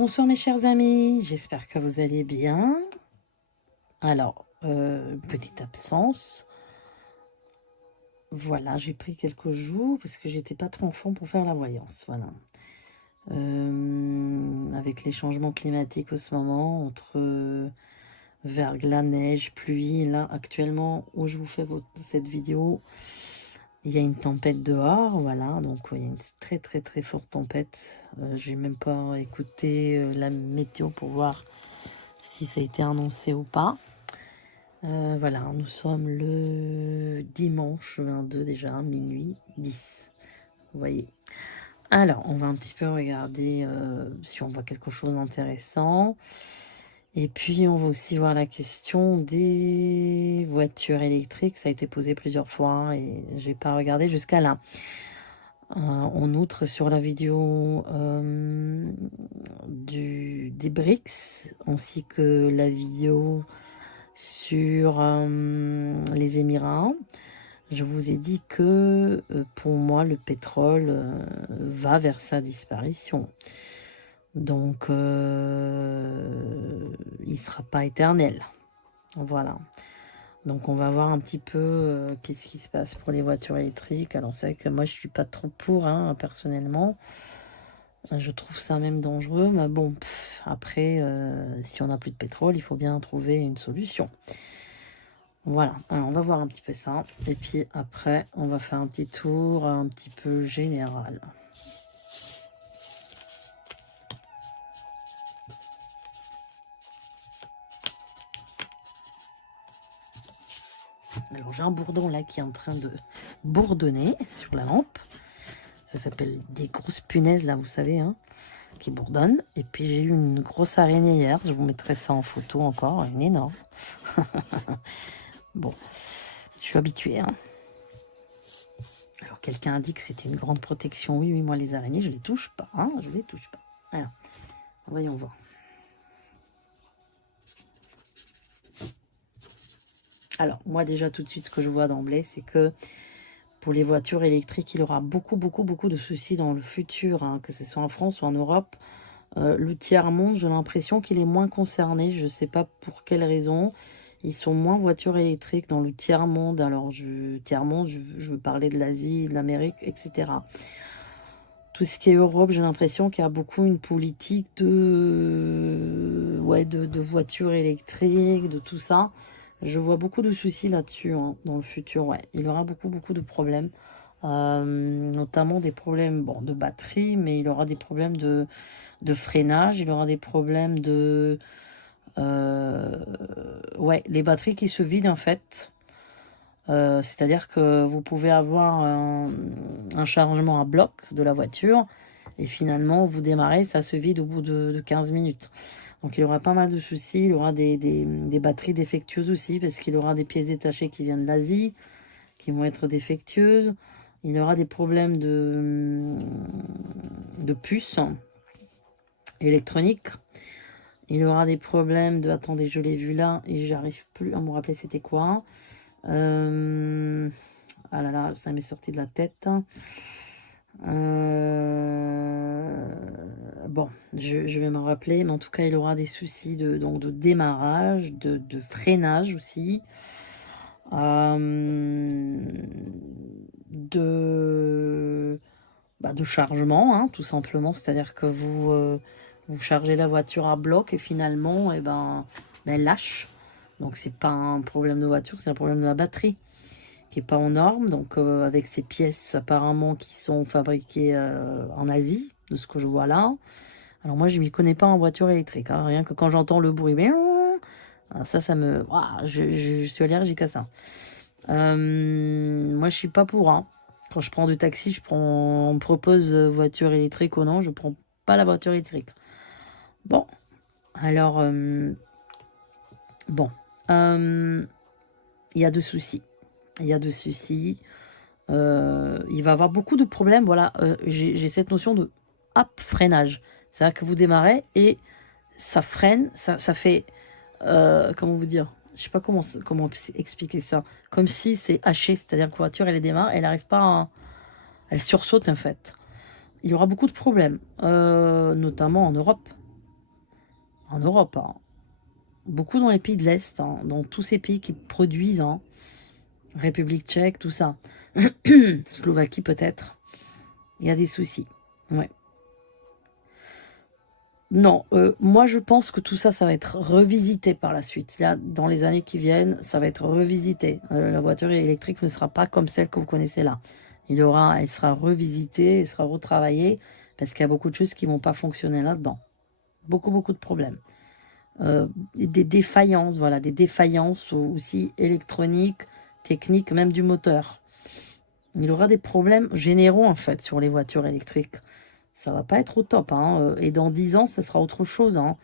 Bonsoir mes chers amis, j'espère que vous allez bien. Alors, petite absence. Voilà, j'ai pris quelques jours parce que j'étais pas trop en forme pour faire la voyance. Voilà. Avec les changements climatiques en ce moment, entre verglas, neige, pluie, là actuellement où je vous fais cette vidéo, il y a une tempête dehors, voilà, donc il y a une très très très forte tempête. J'ai même pas écouté la météo pour voir si ça a été annoncé ou pas. Voilà, nous sommes le dimanche 22 déjà, minuit 10. Vous voyez. Alors, on va un petit peu regarder si on voit quelque chose d'intéressant. Et puis, on va aussi voir la question des voitures électriques. Ça a été posé plusieurs fois et j'ai pas regardé jusqu'à là. En outre, sur la vidéo des BRICS, ainsi que la vidéo sur les Émirats, je vous ai dit que pour moi, le pétrole va vers sa disparition. Donc, il ne sera pas éternel. Voilà. Donc, on va voir un petit peu qu'est-ce qui se passe pour les voitures électriques. Alors, c'est vrai que moi, je ne suis pas trop pour, hein, personnellement. Je trouve ça même dangereux. Mais bon, après, si on n'a plus de pétrole, il faut bien trouver une solution. Voilà, alors on va voir un petit peu ça. Et puis après, on va faire un petit tour un petit peu général. Alors j'ai un bourdon là qui est en train de bourdonner sur la lampe. Ça s'appelle des grosses punaises là, vous savez, hein, qui bourdonnent. Et puis j'ai eu une grosse araignée hier. Je vous mettrai ça en photo encore, une énorme. Bon, je suis habituée, hein. Alors quelqu'un a dit que c'était une grande protection. Oui, moi les araignées, je les touche pas, hein, je les touche pas. Alors, voyons voir. Alors, moi déjà tout de suite, ce que je vois d'emblée, c'est que pour les voitures électriques, il y aura beaucoup de soucis dans le futur, hein, que ce soit en France ou en Europe. Le tiers-monde, j'ai l'impression qu'il est moins concerné. Je ne sais pas pour quelle raison. Ils sont moins voitures électriques dans le tiers-monde. Alors, tiers-monde, je veux parler de l'Asie, de l'Amérique, etc. Tout ce qui est Europe, j'ai l'impression qu'il y a beaucoup une politique de voitures électriques, de tout ça. Je vois beaucoup de soucis là-dessus, hein, dans le futur. Ouais, il y aura beaucoup de problèmes, notamment des problèmes de batterie, mais il y aura des problèmes de freinage, il y aura des problèmes de les batteries qui se vident en fait. C'est-à-dire que vous pouvez avoir un chargement à bloc de la voiture et finalement vous démarrez, ça se vide au bout de 15 minutes. Donc il y aura pas mal de soucis, il y aura des batteries défectueuses aussi parce qu'il y aura des pièces détachées qui viennent d'Asie qui vont être défectueuses. Il y aura des problèmes de puces électroniques. Il y aura des problèmes de... Attendez, je l'ai vu là et j'arrive plus à me rappeler c'était quoi. Ah là là, ça m'est sorti de la tête. Bon, je vais me rappeler, mais en tout cas, il aura des soucis de démarrage, de freinage aussi. De chargement, hein, tout simplement. C'est-à-dire que vous chargez la voiture à bloc et finalement, elle lâche. Donc, c'est pas un problème de voiture, c'est un problème de la batterie qui est pas en norme. Donc, avec ces pièces apparemment qui sont fabriquées en Asie, de ce que je vois là. Alors, moi, je m'y connais pas en voiture électrique. Hein. Rien que quand j'entends le bruit, ça me... je suis allergique à ça. Moi, je suis pas pour. Hein. Quand je prends du taxi, on me propose voiture électrique ou non, je prends pas la voiture électrique. Bon, alors, il y a deux soucis. Il y a deux soucis. Il va y avoir beaucoup de problèmes. Voilà, j'ai cette notion de freinage. C'est-à-dire que vous démarrez et ça freine, ça fait... comment vous dire? Je sais pas comment expliquer ça. Comme si c'est haché, c'est-à-dire que la voiture, elle démarre, elle n'arrive pas à... Elle sursaute, en fait. Il y aura beaucoup de problèmes, notamment en Europe. en Europe, hein. Beaucoup dans les pays de l'Est, hein, dans tous ces pays qui produisent, hein, République tchèque, tout ça. Slovaquie peut-être. Il y a des soucis. Ouais. Non, moi je pense que tout ça, ça va être revisité par la suite. Là, dans les années qui viennent, ça va être revisité. La voiture électrique ne sera pas comme celle que vous connaissez là. Elle sera revisitée, elle sera retravaillée, parce qu'il y a beaucoup de choses qui ne vont pas fonctionner là-dedans. Beaucoup, beaucoup de problèmes. Des défaillances, voilà, des défaillances aussi électroniques, techniques, même du moteur. Il y aura des problèmes généraux en fait sur les voitures électriques. Ça va pas être au top, hein. Et dans 10 ans, ça sera autre chose, hein.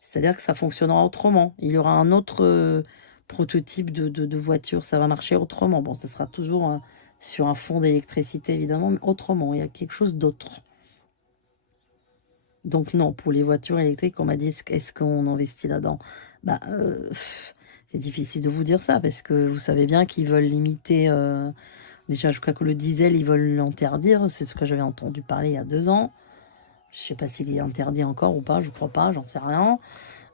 C'est-à-dire que ça fonctionnera autrement. Il y aura un autre prototype de voiture, ça va marcher autrement. Bon, ça sera toujours sur un fond d'électricité, évidemment, mais autrement. Il y a quelque chose d'autre. Donc non, pour les voitures électriques, on m'a dit, est-ce qu'on investit là-dedans? Bah, c'est difficile de vous dire ça, parce que vous savez bien qu'ils veulent limiter... déjà, je crois que le diesel, ils veulent l'interdire. C'est ce que j'avais entendu parler il y a 2 ans. Je sais pas s'il est interdit encore ou pas, je crois pas, j'en sais rien.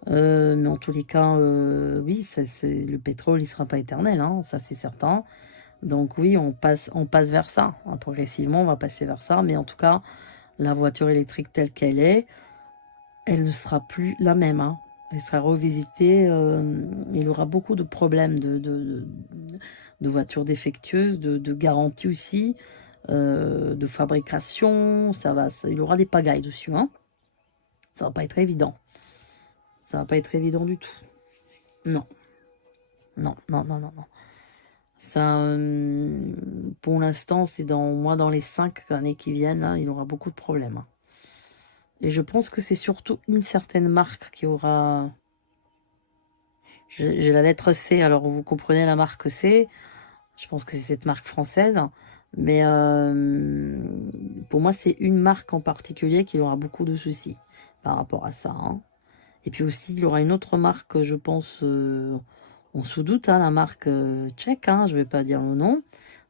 Mais en tous les cas, oui, le pétrole, il sera pas éternel, hein, ça c'est certain. Donc oui, on passe vers ça. Hein, progressivement, on va passer vers ça. Mais en tout cas, la voiture électrique telle qu'elle est, elle ne sera plus la même. Hein. Elle sera revisitée. Il y aura beaucoup de problèmes de voitures défectueuses, de garantie aussi, de fabrication. Il y aura des pagailles dessus. Hein. Ça va pas être évident. Ça va pas être évident du tout. Non. Non, non, non, non, non. Ça, pour l'instant, c'est dans les 5 années qui viennent, hein, il y aura beaucoup de problèmes. Hein. Et je pense que c'est surtout une certaine marque qui aura... J'ai la lettre C, alors vous comprenez la marque C. Je pense que c'est cette marque française. Mais pour moi, c'est une marque en particulier qui aura beaucoup de soucis par rapport à ça. Hein. Et puis aussi, il y aura une autre marque, je pense, on se doute, hein, la marque tchèque, hein, je ne vais pas dire le nom,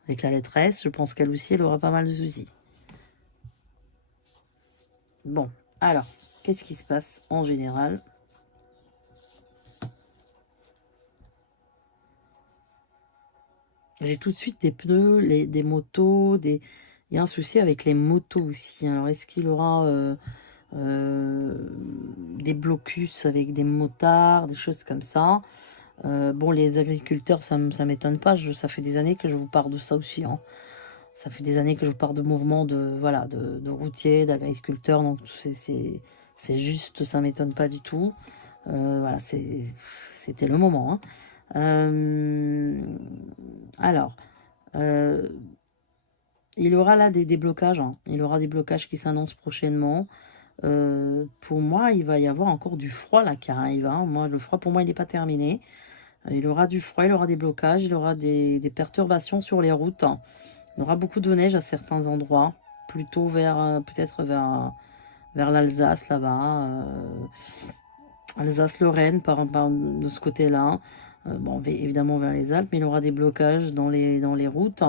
avec la lettre S, je pense qu'elle aussi, elle aura pas mal de soucis. Bon, alors, qu'est-ce qui se passe en général? J'ai tout de suite des pneus, des motos, il y a un souci avec les motos aussi. Alors, est-ce qu'il y aura des blocus avec des motards, des choses comme ça? Bon, les agriculteurs, ça m'étonne pas. Ça fait des années que je vous parle de ça aussi. Hein. Ça fait des années que je vous parle de mouvements voilà, de routiers, d'agriculteurs. Donc, c'est juste, ça m'étonne pas du tout. Voilà, c'était le moment. Hein. Alors, il y aura là des déblocages. Hein. Il y aura des blocages qui s'annoncent prochainement. Pour moi, il va y avoir encore du froid là qui arrive. Hein. Moi, le froid, pour moi, il n'est pas terminé. Il aura du froid, il aura des blocages, il aura des perturbations sur les routes. Il y aura beaucoup de neige à certains endroits, plutôt peut-être vers l'Alsace là-bas, Alsace-Lorraine de ce côté-là. Bon, évidemment vers les Alpes, mais il aura des blocages dans les routes.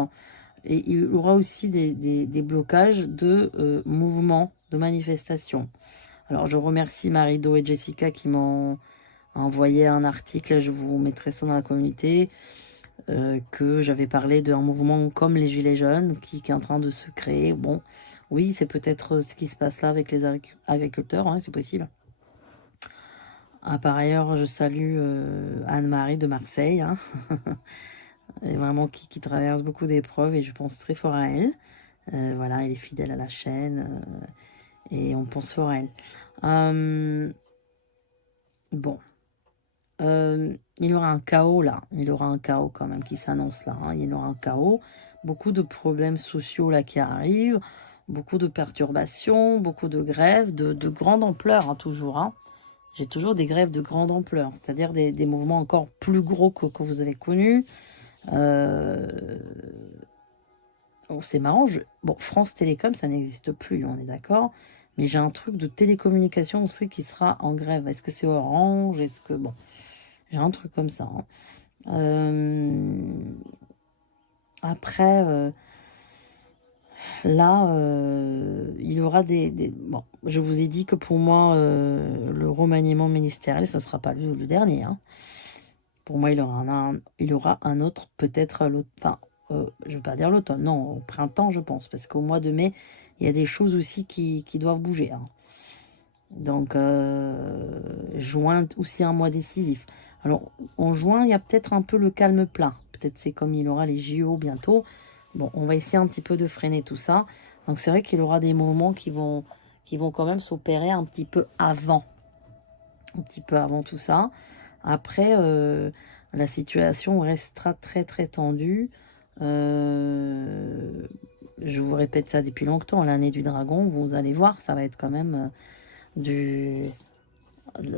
Et il y aura aussi des blocages de mouvements, de manifestations. Alors je remercie Marido et Jessica qui m'ont envoyé un article, je vous mettrai ça dans la communauté, que j'avais parlé d'un mouvement comme les Gilets jaunes qui est en train de se créer. Bon, oui, c'est peut-être ce qui se passe là avec les agriculteurs, hein, c'est possible. Ah, par ailleurs, je salue Anne-Marie de Marseille, hein, et vraiment qui traverse beaucoup d'épreuves et je pense très fort à elle. Voilà, elle est fidèle à la chaîne et on pense fort à elle. Bon. Il y aura un chaos là, il y aura un chaos quand même qui s'annonce là, hein. Il y aura un chaos, beaucoup de problèmes sociaux là qui arrivent, beaucoup de perturbations, beaucoup de grèves de grande ampleur hein, toujours. Hein. J'ai toujours des grèves de grande ampleur, c'est-à-dire des mouvements encore plus gros que vous avez connus. Oh, c'est marrant, bon, France Télécom, ça n'existe plus, on est d'accord, mais j'ai un truc de télécommunication, on sait qui sera en grève. Est-ce que c'est Orange? Est-ce que... Bon, j'ai un truc comme ça. Hein. Après, Là, il y aura Bon, je vous ai dit que pour moi, le remaniement ministériel, ça ne sera pas le dernier. Hein. Pour moi, il aura un autre, peut-être enfin, je ne veux pas dire l'automne, non, au printemps, je pense, parce qu'au mois de mai, il y a des choses aussi qui doivent bouger. Hein. Donc, juin aussi un mois décisif. Alors, en juin, il y a peut-être un peu le calme plat. Peut-être c'est comme il aura les JO bientôt. Bon, on va essayer un petit peu de freiner tout ça. Donc, c'est vrai qu'il y aura des mouvements qui vont quand même s'opérer un petit peu avant. Un petit peu avant tout ça. Après, la situation restera très, très tendue. Je vous répète ça depuis longtemps. L'année du dragon, vous allez voir, ça va être quand même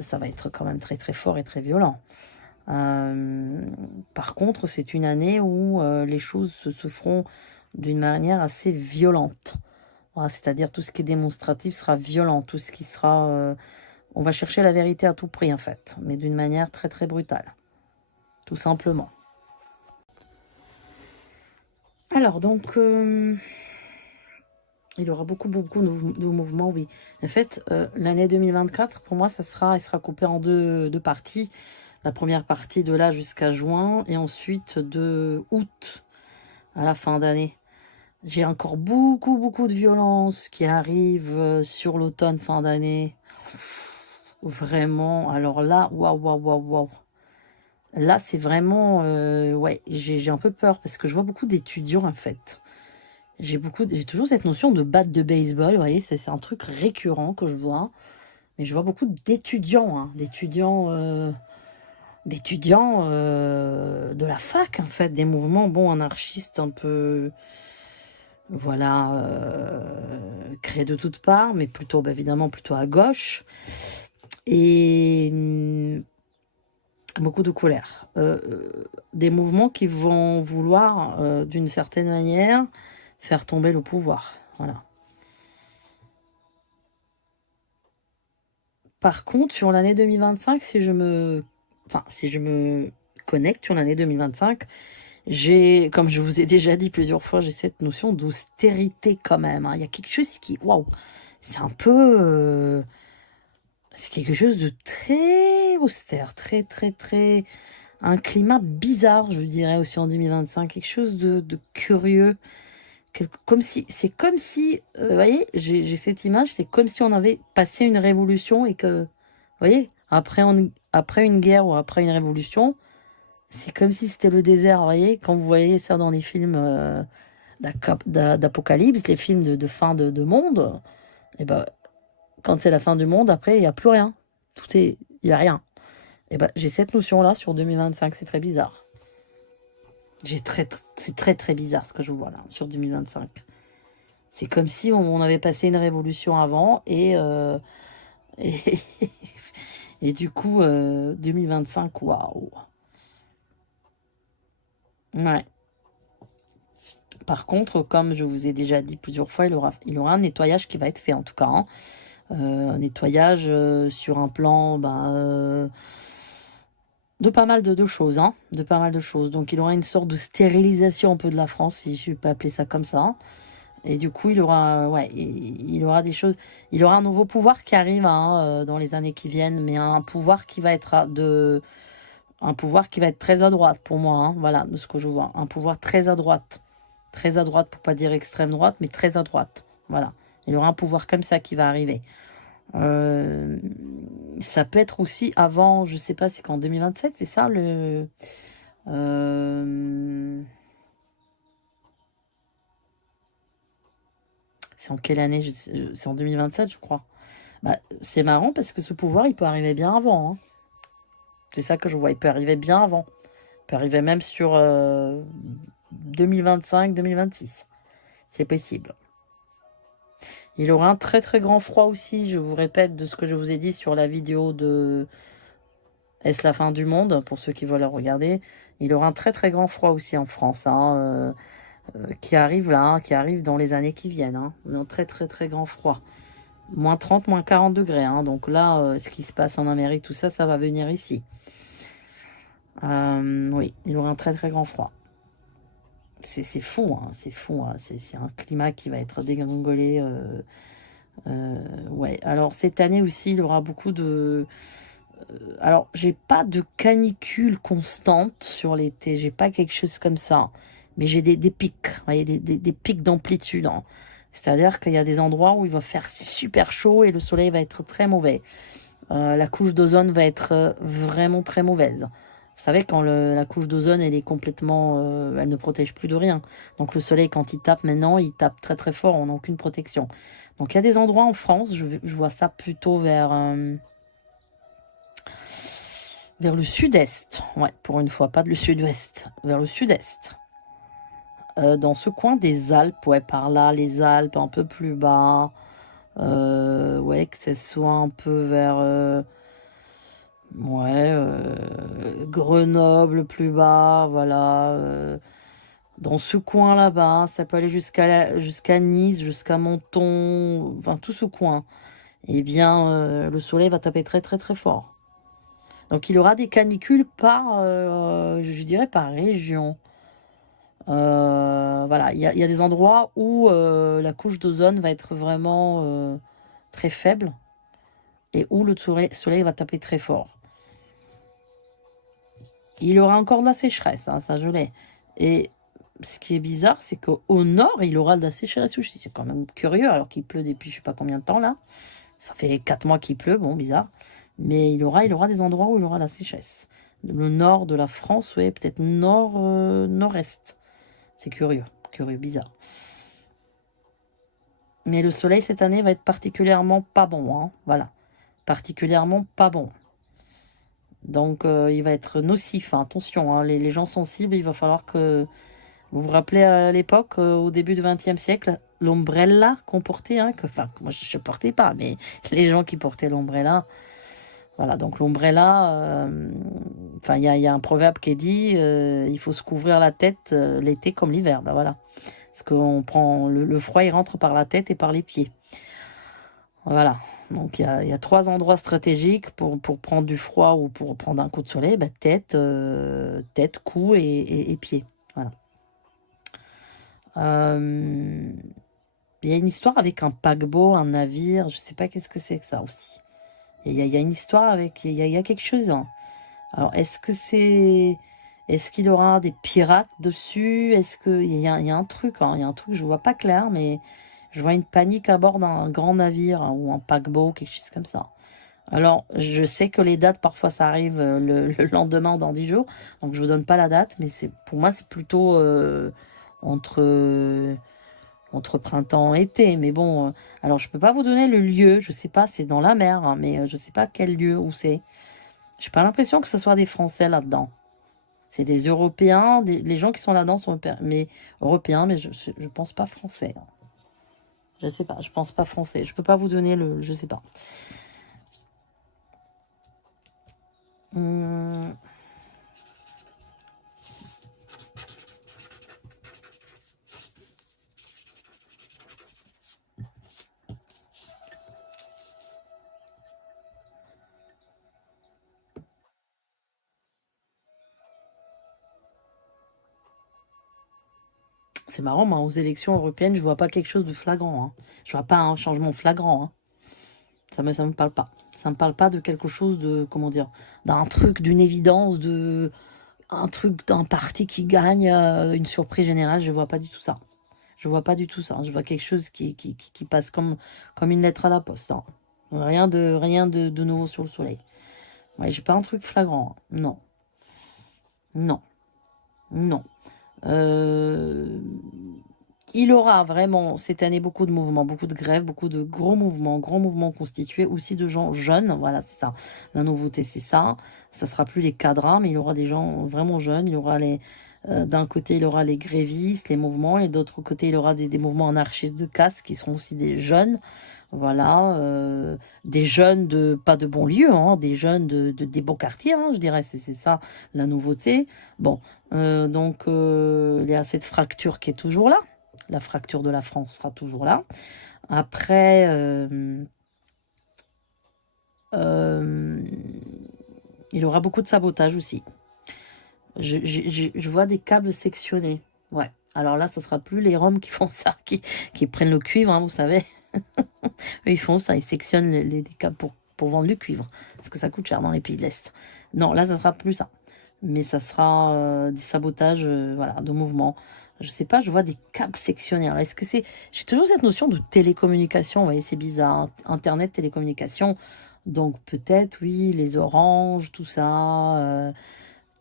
ça va être quand même très très fort et très violent. Par contre, c'est une année où les choses se feront d'une manière assez violente. Voilà, c'est-à-dire tout ce qui est démonstratif sera violent, tout ce qui sera... on va chercher la vérité à tout prix en fait, mais d'une manière très très brutale, tout simplement. Alors donc... il y aura beaucoup de mouvements, oui. En fait, l'année 2024, pour moi, elle sera coupée en deux parties. La première partie de là jusqu'à juin, et ensuite de août à la fin d'année. J'ai encore beaucoup de violence qui arrive sur l'automne, fin d'année. Vraiment, alors là, waouh. Là, c'est vraiment... ouais, j'ai un peu peur, parce que je vois beaucoup d'étudiants, en fait. J'ai toujours cette notion de batte de baseball, vous voyez, c'est un truc récurrent que je vois. Mais je vois beaucoup d'étudiants, hein, d'étudiants de la fac, en fait, des mouvements, bon, anarchistes un peu, voilà, créés de toutes parts, mais plutôt, bah, évidemment, plutôt à gauche. Et beaucoup de colère. Des mouvements qui vont vouloir, d'une certaine manière, faire tomber le pouvoir. Voilà. Par contre, sur l'année 2025, si je me connecte sur l'année 2025, comme je vous ai déjà dit plusieurs fois, j'ai cette notion d'austérité quand même. Hein. Il y a quelque chose qui, waouh, c'est un peu, c'est quelque chose de très austère, très, un climat bizarre, je dirais aussi en 2025, quelque chose de curieux. C'est comme si, vous voyez, j'ai cette image, c'est comme si on avait passé une révolution et que, vous voyez, après une guerre ou après une révolution, c'est comme si c'était le désert, vous voyez, quand vous voyez ça dans les films d'apocalypse, les films de fin de monde, et ben, quand c'est la fin du monde, après, il n'y a plus rien. Il n'y a rien. Et ben, j'ai cette notion-là sur 2025, c'est très bizarre. C'est très bizarre ce que je vois là, sur 2025. C'est comme si on avait passé une révolution avant et, et du coup, 2025, waouh. Ouais. Par contre, comme je vous ai déjà dit plusieurs fois, il aura un nettoyage qui va être fait en tout cas. Hein. Un nettoyage sur un plan de pas mal de choses. Hein, de pas mal de choses. Donc il aura une sorte de stérilisation un peu de la France, si je peux appeler ça comme ça. Et du coup, il aura des choses. Il aura un nouveau pouvoir qui arrive hein, dans les années qui viennent, mais un pouvoir qui va être très à droite pour moi. Hein, voilà, de ce que je vois. Un pouvoir très à droite. Très à droite, pour pas dire extrême droite, mais très à droite. Voilà. Il y aura un pouvoir comme ça qui va arriver. Ça peut être aussi avant, je sais pas, c'est qu'en 2027, c'est ça le... c'est en quelle année? C'est en 2027, je crois. Bah, c'est marrant parce que ce pouvoir, il peut arriver bien avant. Hein. C'est ça que je vois, il peut arriver bien avant. Il peut arriver même sur 2025-2026. C'est possible. Il aura un très grand froid aussi, je vous répète, de ce que je vous ai dit sur la vidéo de Est-ce la fin du monde, pour ceux qui veulent la regarder. Il aura un très grand froid aussi en France, hein, qui arrive là, hein, qui arrive dans les années qui viennent. Hein. Un très grand froid. Moins 30, moins 40 degrés. Hein. Donc là, ce qui se passe en Amérique, tout ça, ça va venir ici. Oui, il aura un très grand froid. c'est fou, hein, c'est fou. Hein, c'est un climat qui va être dégringolé. Ouais, alors cette année aussi, il y aura beaucoup de... alors, j'ai pas de canicule constante sur l'été, j'ai pas quelque chose comme ça. Mais j'ai des pics, vous voyez, des pics d'amplitude. Hein. C'est-à-dire qu'il y a des endroits où il va faire super chaud et le soleil va être très mauvais. La couche d'ozone va être vraiment très mauvaise. Vous savez, quand la couche d'ozone, elle est complètement... elle ne protège plus de rien. Donc le soleil, quand il tape maintenant, il tape très très fort, on n'a aucune protection. Donc il y a des endroits en France, je vois ça plutôt vers le sud-est. Ouais, pour une fois, pas de le sud-ouest, vers le sud-est. Dans ce coin des Alpes, ouais, par là, les Alpes, un peu plus bas. Ouais, que ce soit un peu vers... ouais, Grenoble plus bas, voilà. Dans ce coin là-bas, ça peut aller jusqu'à Nice, jusqu'à Menton, enfin tout ce coin. Eh bien, le soleil va taper très très très fort. Donc il y aura des canicules par, je dirais par région. Voilà, il y a des endroits où la couche d'ozone va être vraiment très faible et où le soleil va taper très fort. Il y aura encore de la sécheresse, hein, ça je l'ai. Et ce qui est bizarre, c'est qu'au nord, il aura de la sécheresse aussi. C'est quand même curieux, alors qu'il pleut depuis je sais pas combien de temps là. Ça fait 4 mois qu'il pleut, bon, bizarre. Mais il y aura des endroits où il aura de la sécheresse. Le nord de la France, oui, peut-être nord-est. C'est curieux, bizarre. Mais le soleil cette année va être particulièrement pas bon, hein, voilà. Particulièrement pas bon. Donc il va être nocif, hein, attention, hein, les gens sensibles, il va falloir que... Vous vous rappelez à l'époque, au début du XXe siècle, l'ombrella qu'on portait, hein, enfin, moi je ne portais pas, mais les gens qui portaient l'ombrella, voilà, donc l'ombrella, enfin, il y a un proverbe qui dit, il faut se couvrir la tête l'été comme l'hiver, ben voilà. Parce qu'on prend, le froid, il rentre par la tête et par les pieds. Voilà, donc il y a 3 endroits stratégiques pour prendre du froid ou pour prendre un coup de soleil, ben, tête, cou et pied, voilà. Il y a une histoire avec un paquebot, un navire, je sais pas qu'est-ce que c'est que ça aussi. Il y a une histoire avec, il y a quelque chose. Hein. Alors, est-ce qu'il y aura des pirates dessus? Il y a un truc, hein, il y a un truc, je vois pas clair, mais je vois une panique à bord d'un grand navire hein, ou un paquebot, quelque chose comme ça. Alors, je sais que les dates, parfois, ça arrive le lendemain dans 10 jours, donc je vous donne pas la date, mais pour moi, c'est plutôt entre printemps et été. Mais bon, alors je peux pas vous donner le lieu, je sais pas, c'est dans la mer, hein, mais je sais pas quel lieu, où c'est. J'ai pas l'impression que ce soit des Français là-dedans. C'est des Européens, les gens qui sont là-dedans sont européens, mais je pense pas français. Hein. Je sais pas, je pense pas français. Je peux pas vous donner je sais pas. Hum, c'est marrant, moi, aux élections européennes, je vois pas quelque chose de flagrant. Hein. Je vois pas un changement flagrant. Hein. Ça me parle pas. Ça me parle pas de quelque chose de, comment dire, d'un truc, d'une évidence, un truc d'un parti qui gagne, une surprise générale. Je vois pas du tout ça. Je vois pas du tout ça. Je vois quelque chose qui passe comme une lettre à la poste. Hein. Rien de nouveau sur le soleil. Ouais, j'ai pas un truc flagrant. Hein. Non. Non. Non. Euh, Il aura vraiment cette année beaucoup de mouvements, beaucoup de grèves, beaucoup de gros mouvements constitués aussi de gens jeunes. Voilà, c'est ça. La nouveauté, c'est ça. Ça sera plus les cadres, mais il y aura des gens vraiment jeunes. Il y aura d'un côté, il y aura les grévistes, les mouvements, et d'autre côté, il y aura des mouvements anarchistes de casse qui seront aussi des jeunes. Voilà, des jeunes pas de banlieue, hein, des jeunes des beaux quartiers, hein, je dirais, c'est ça la nouveauté. Bon, donc il y a cette fracture qui est toujours là. La fracture de la France sera toujours là. Après, il y aura beaucoup de sabotage aussi. Je vois des câbles sectionnés. Ouais. Alors là, ce sera plus les Roms qui font ça, qui prennent le cuivre, hein, vous savez. Eux, ils font ça, ils sectionnent les câbles pour vendre du cuivre. Parce que ça coûte cher dans les pays de l'Est. Non, là, ça sera plus ça. Mais ça sera des sabotages voilà, de mouvement. Je sais pas, je vois des câbles sectionnés. Est-ce que c'est... J'ai toujours cette notion de télécommunication. Vous voyez, c'est bizarre. Internet, télécommunication. Donc peut-être, oui, les oranges, tout ça.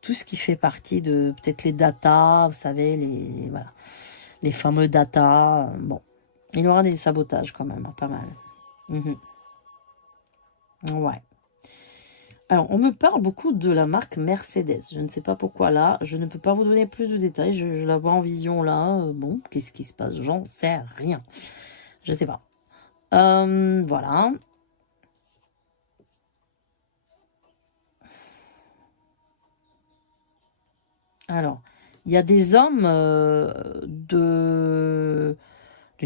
Tout ce qui fait partie de peut-être les data, vous savez, voilà, les fameux data. Bon, il y aura des sabotages quand même, hein, pas mal. Mhm. Ouais. Alors, on me parle beaucoup de la marque Mercedes. Je ne sais pas pourquoi là. Je ne peux pas vous donner plus de détails. Je la vois en vision là. Bon, qu'est-ce qui se passe? J'en sais rien. Je ne sais pas. Voilà. Alors, il y a des hommes d'une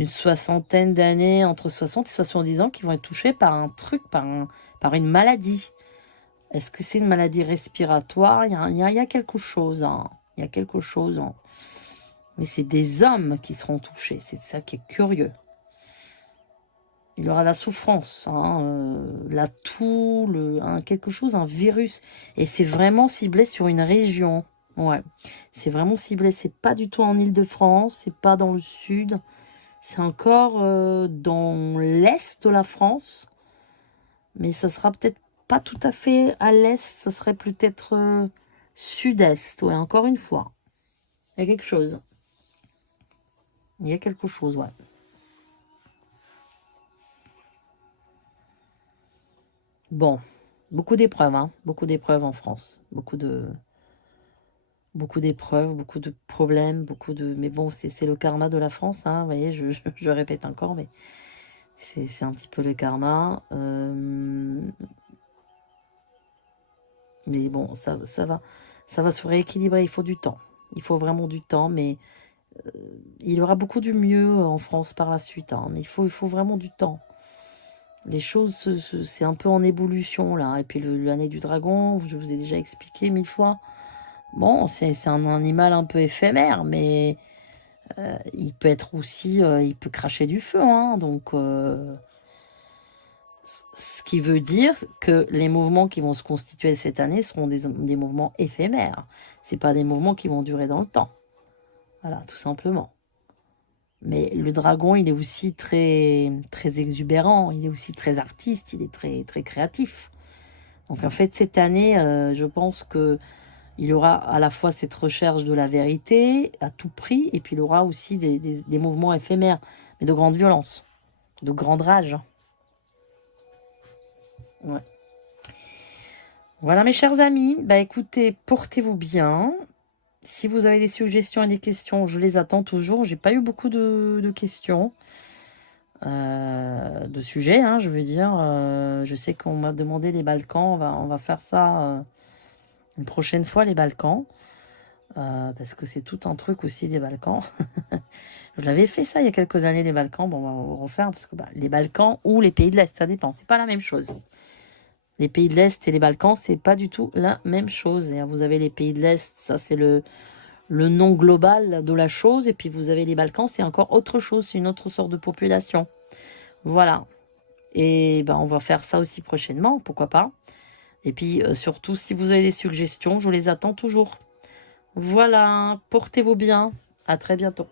soixantaine d'années, entre 60 et 70 ans, qui vont être touchés par un truc, par une maladie. Est-ce que c'est une maladie respiratoire? Il y a quelque chose. Hein. Il y a quelque chose. Hein. Mais c'est des hommes qui seront touchés. C'est ça qui est curieux. Il y aura la souffrance, hein, la toux, quelque chose, un virus. Et c'est vraiment ciblé sur une région. Ouais, c'est vraiment ciblé. C'est pas du tout en Île-de-France, c'est pas dans le sud. C'est encore dans l'est de la France. Mais ça sera peut-être pas tout à fait à l'est, ça serait peut-être sud-est. Ouais, encore une fois. Il y a quelque chose. Il y a quelque chose, ouais. Bon, beaucoup d'épreuves, hein. Beaucoup d'épreuves en France. Beaucoup d'épreuves, beaucoup de problèmes, Mais bon, c'est le karma de la France, hein. Vous voyez, je répète encore, mais c'est un petit peu le karma. Mais bon, ça va se rééquilibrer. Il faut du temps. Il faut vraiment du temps, mais il y aura beaucoup du mieux en France par la suite. Hein. Mais il faut vraiment du temps. Les choses, c'est un peu en ébullition, là. Et puis l'année du dragon, je vous ai déjà expliqué 1000 fois. Bon, c'est un animal un peu éphémère, mais il peut être aussi... il peut cracher du feu, hein. Donc, ce qui veut dire que les mouvements qui vont se constituer cette année seront des mouvements éphémères. C'est pas des mouvements qui vont durer dans le temps. Voilà, tout simplement. Mais le dragon, il est aussi très, très exubérant, il est aussi très artiste, il est très, très créatif. Donc en fait, cette année, je pense que il y aura à la fois cette recherche de la vérité à tout prix, et puis il y aura aussi des mouvements éphémères, mais de grande violence, de grande rage. Ouais. Voilà mes chers amis, bah écoutez, portez-vous bien. Si vous avez des suggestions et des questions, je les attends toujours. J'ai pas eu beaucoup de questions, de sujets, hein, je veux dire. Je sais qu'on m'a demandé les Balkans. On va faire ça une prochaine fois, les Balkans. Parce que c'est tout un truc aussi des Balkans. Je l'avais fait ça il y a quelques années, les Balkans. Bon, on va refaire parce que les Balkans ou les pays de l'Est, ça dépend. C'est pas la même chose. Les pays de l'Est et les Balkans, c'est pas du tout la même chose. Et vous avez les pays de l'Est, ça c'est le nom global de la chose. Et puis vous avez les Balkans, c'est encore autre chose. C'est une autre sorte de population. Voilà. Et ben, on va faire ça aussi prochainement, pourquoi pas. Et puis surtout, si vous avez des suggestions, je les attends toujours. Voilà, portez-vous bien. À très bientôt.